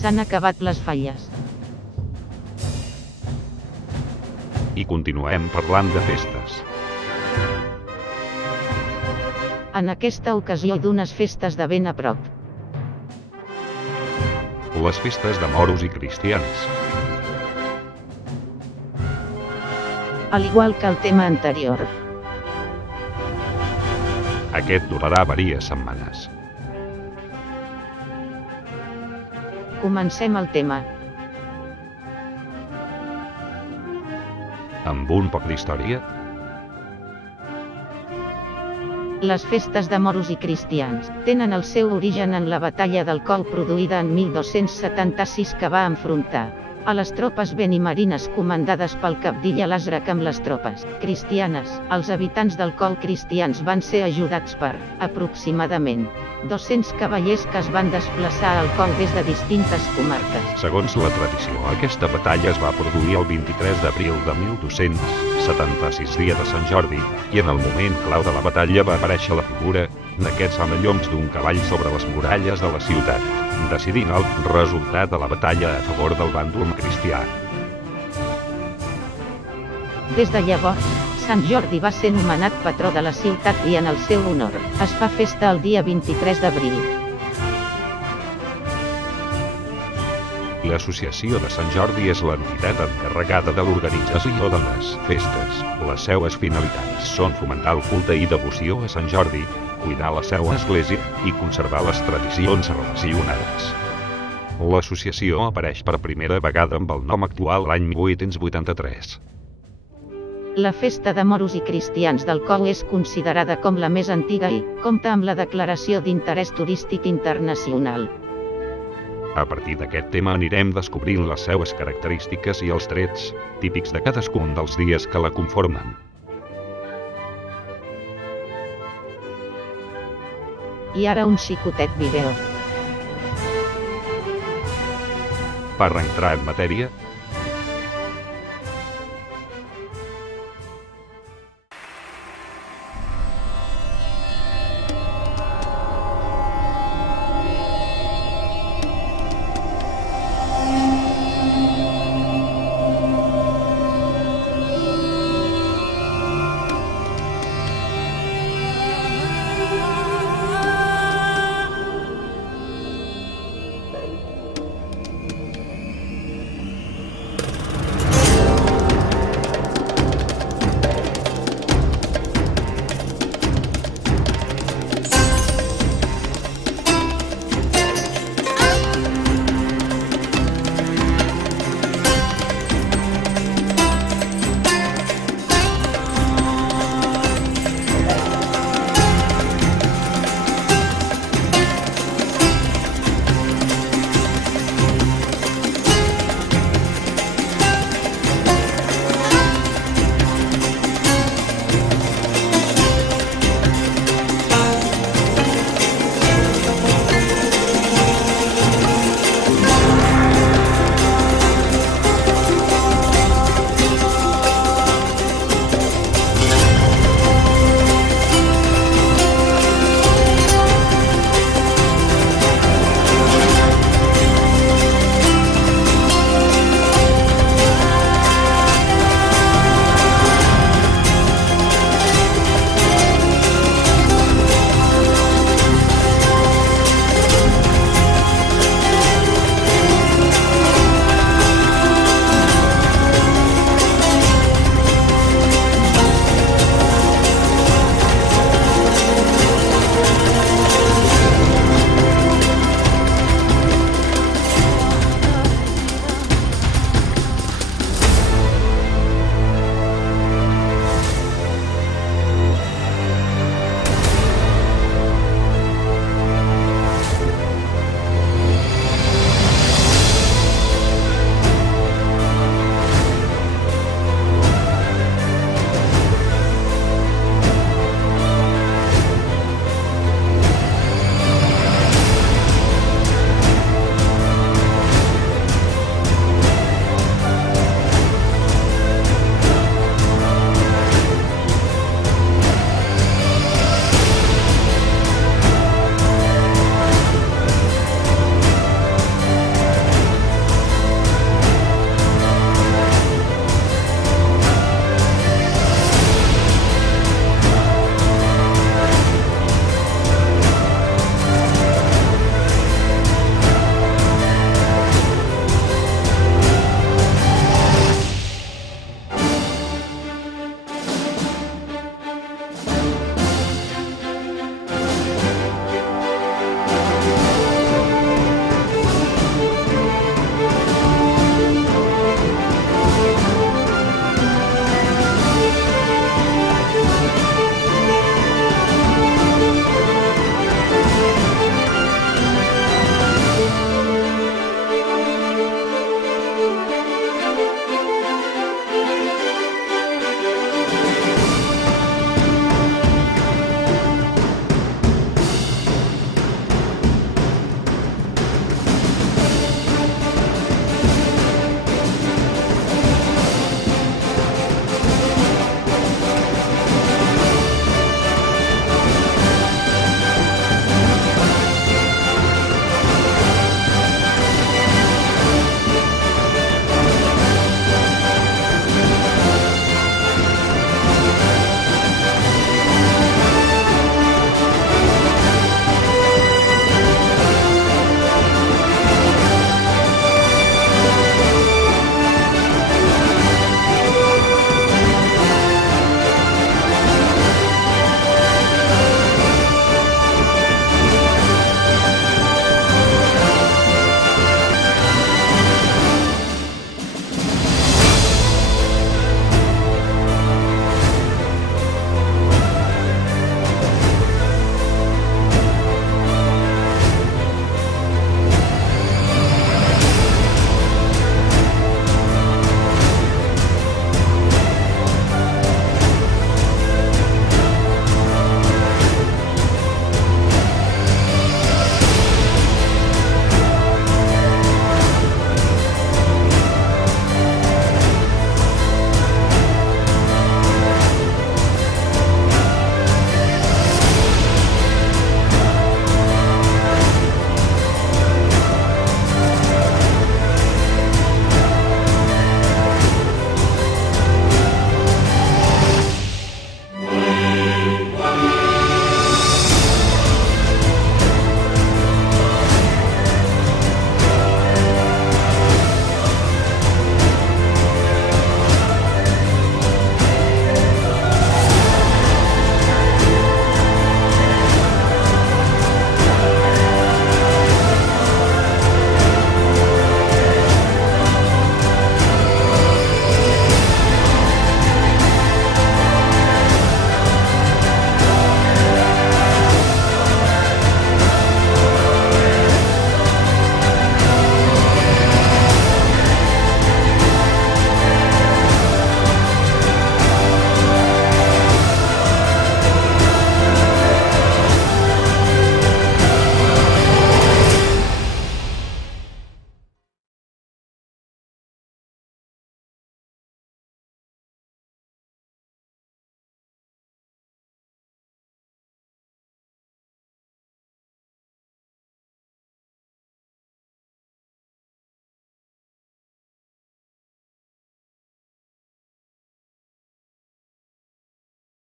S'han acabat les falles. I continuem parlant de festes. En aquesta ocasió d'unes festes de ben a prop. Les festes de moros i cristians. Al igual que el tema anterior. Aquest durarà diverses setmanes. Comencem el tema. Amb un poc d'història. Les festes de moros i cristians tenen el seu origen en la batalla del Col produïda en 1276 que va enfrontar a les tropes benimerines comandades pel cabdill Alasrac amb les tropes cristianes. Els habitants del Col cristians van ser ajudats per, aproximadament, 200 cavallers que es van desplaçar al Col des de distintes comarques. Segons la tradició, aquesta batalla es va produir el 23 d'abril de 1276, dia de Sant Jordi, i en el moment clau de la batalla va aparèixer la figura d'aquests homelloms d'un cavall sobre les muralles de la ciutat, decidint el resultat de la batalla a favor del bàndol cristià. Des de llavors, Sant Jordi va ser nomenat patró de la ciutat i en el seu honor es fa festa el dia 23 d'abril. L'Associació de Sant Jordi és l'entitat encarregada de l'organització de les festes. Les seues finalitats són fomentar el culte i devoció a Sant Jordi, cuidar la seva església i conservar les tradicions relacionades. L'associació apareix per primera vegada amb el nom actual l'any 1883. La festa de moros i cristians del Col és considerada com la més antiga i compta amb la declaració d'interès turístic internacional. A partir d'aquest tema anirem descobrint les seues característiques i els trets típics de cadascun dels dies que la conformen. I ara un xicotet vídeo. Per entrar en matèria,